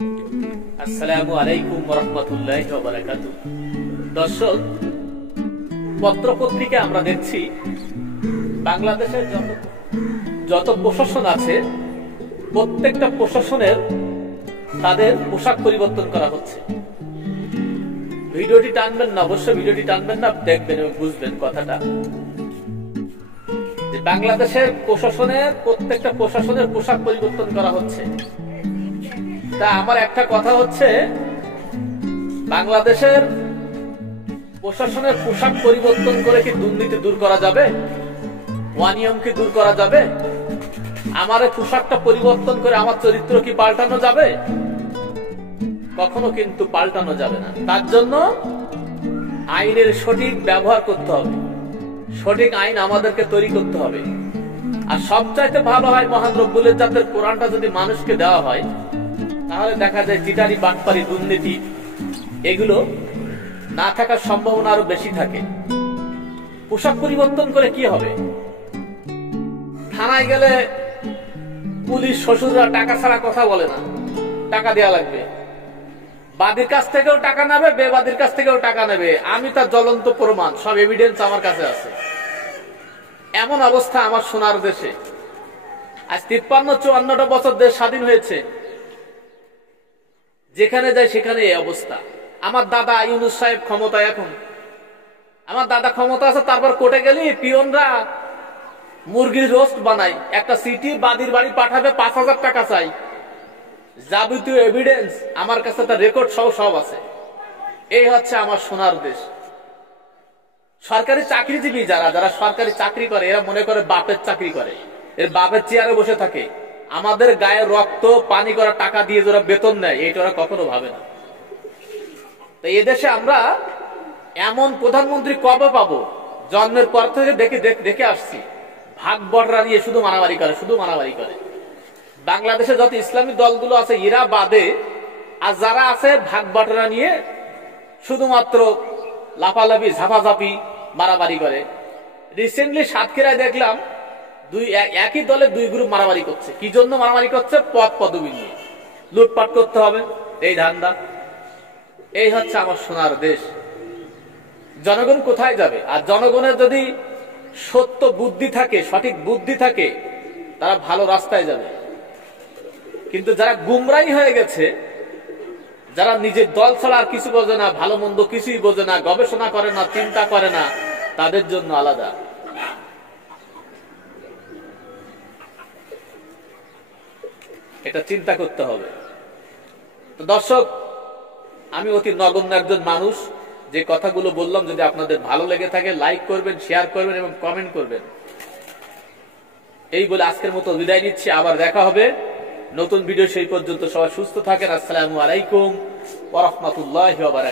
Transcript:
আসসালামু আলাইকুম ওয়া রাহমাতুল্লাহি ওয়া বারাকাতুহু। দর্শক, পত্রপত্রিকা আমরা দেখছি বাংলাদেশের যত প্রশাসন আছে প্রত্যেকটা প্রশাসনের তাদের পোশাক পরিবর্তন করা হচ্ছে। ভিডিওটি টানবেন না, অবশ্যই ভিডিওটি টানবেন না, দেখবেন এবং বুঝবেন কথাটা। যে বাংলাদেশের প্রত্যেকটা প্রশাসনের পোশাক পরিবর্তন করা হচ্ছে। তা আমার একটা কথা হচ্ছে, বাংলাদেশের প্রশাসনের পোশাক পরিবর্তন করে কি দুর্নীতি দূর করা যাবে? অনিয়ম কি দূর করা যাবে? আমার এই পোশাকটা পরিবর্তন করে আমার চরিত্র কি পাল্টানো যাবে? কখনো কিন্তু পাল্টানো যাবে না। তার জন্য আইনের সঠিক ব্যবহার করতে হবে, সঠিক আইন আমাদেরকে তৈরি করতে হবে। আর সবচাইতে ভালো হয় মহান রব্বুল ইজ্জাতের কোরআনটা যদি মানুষকে দেওয়া হয়, তাহলে দেখা যায় চিটারি, বাটপারি, দুর্নীতি এগুলো না থাকার সম্ভাবনা আরো বেশি থাকে। পোশাক পরিবর্তন করে কি হবে? থানায় গেলে পুলিশ শ্বশুররা টাকা ছাড়া কথা বলে না, টাকা দেওয়া লাগবে। বাদীর কাছ থেকেও টাকা নেবে, বেবাদীর কাছ থেকেও টাকা নেবে। আমি তার জ্বলন্ত প্রমাণ, সব এভিডেন্স আমার কাছে আছে। এমন অবস্থা আমার সোনার দেশে। আজ 53-54টা বছর দেশ স্বাধীন হয়েছে, যেখানে যায় সেখানে এই অবস্থা। আমার দাদা ইউনূস সাহেব ক্ষমতায়, এখন আমার দাদা ক্ষমতা আছে, তারপর কোর্টে গেলি পিয়নরা মুরগির রোস্ট বানাই, একটা সিটি বাদীর বাড়ি পাঠাবে, 5000 টাকা চাই। যাবতীয় এভিডেন্স আমার কাছে, তার রেকর্ড সহ সব আছে। এই হচ্ছে আমার সোনার দেশ। সরকারি চাকরিজীবী যারা সরকারি চাকরি করে, এরা মনে করে বাপের চাকরি করে, এর বাপের চেয়ারে বসে থাকে। আমাদের গায়ে রক্ত পানি করা টাকা দিয়ে যারা বেতন নেয়, এইটা ওরা কখনো ভাবে না। তো এদেশে আমরা এমন প্রধানমন্ত্রী কবে পাবো? জন্মের পর থেকে দেখে আসছি, ভাগ বটরা নিয়ে শুধু মারামারি করে। বাংলাদেশে যত ইসলামী দলগুলো আছে এরা বাদে আর যারা আছে ভাগ বটরা নিয়ে শুধুমাত্র লাফালাফি, ঝাপাঝাপি, মারামারি করে। রিসেন্টলি সাতক্ষীরায় দেখলাম একই দলে দুই গ্রুপ মারামারি করছে। কি জন্য মারামারি করছে? পদবি নিয়ে লুটপাট করতে হবে, এই ধান্দা। এই হচ্ছে আমার সোনার দেশ। জনগণ কোথায় যাবে? আর জনগণের যদি সত্য বুদ্ধি থাকে, সঠিক বুদ্ধি থাকে, তারা ভালো রাস্তায় যাবে। কিন্তু যারা গুমরাই হয়ে গেছে, যারা নিজের দল ছাড়া আর কিছু বোঝে না, ভালো মন্দ কিছুই বোঝে না, গবেষণা করে না, চিন্তা করে না, তাদের জন্য আলাদা। এটা চিন্তা করতে হবে। তো দর্শক, আমি অতি নগণ্য একজন মানুষ, যে কথাগুলো বললাম যদি আপনাদের ভালো লেগে থাকে লাইক করবেন, শেয়ার করবেন এবং কমেন্ট করবেন। এই বলে আজকের মতো বিদায় নিচ্ছি। আবার দেখা হবে নতুন ভিডিও। সেই পর্যন্ত সবাই সুস্থ থাকেন। আসসালামু আলাইকুম ওয়া রাহমাতুল্লাহি ওয়া বারাকাতুহু।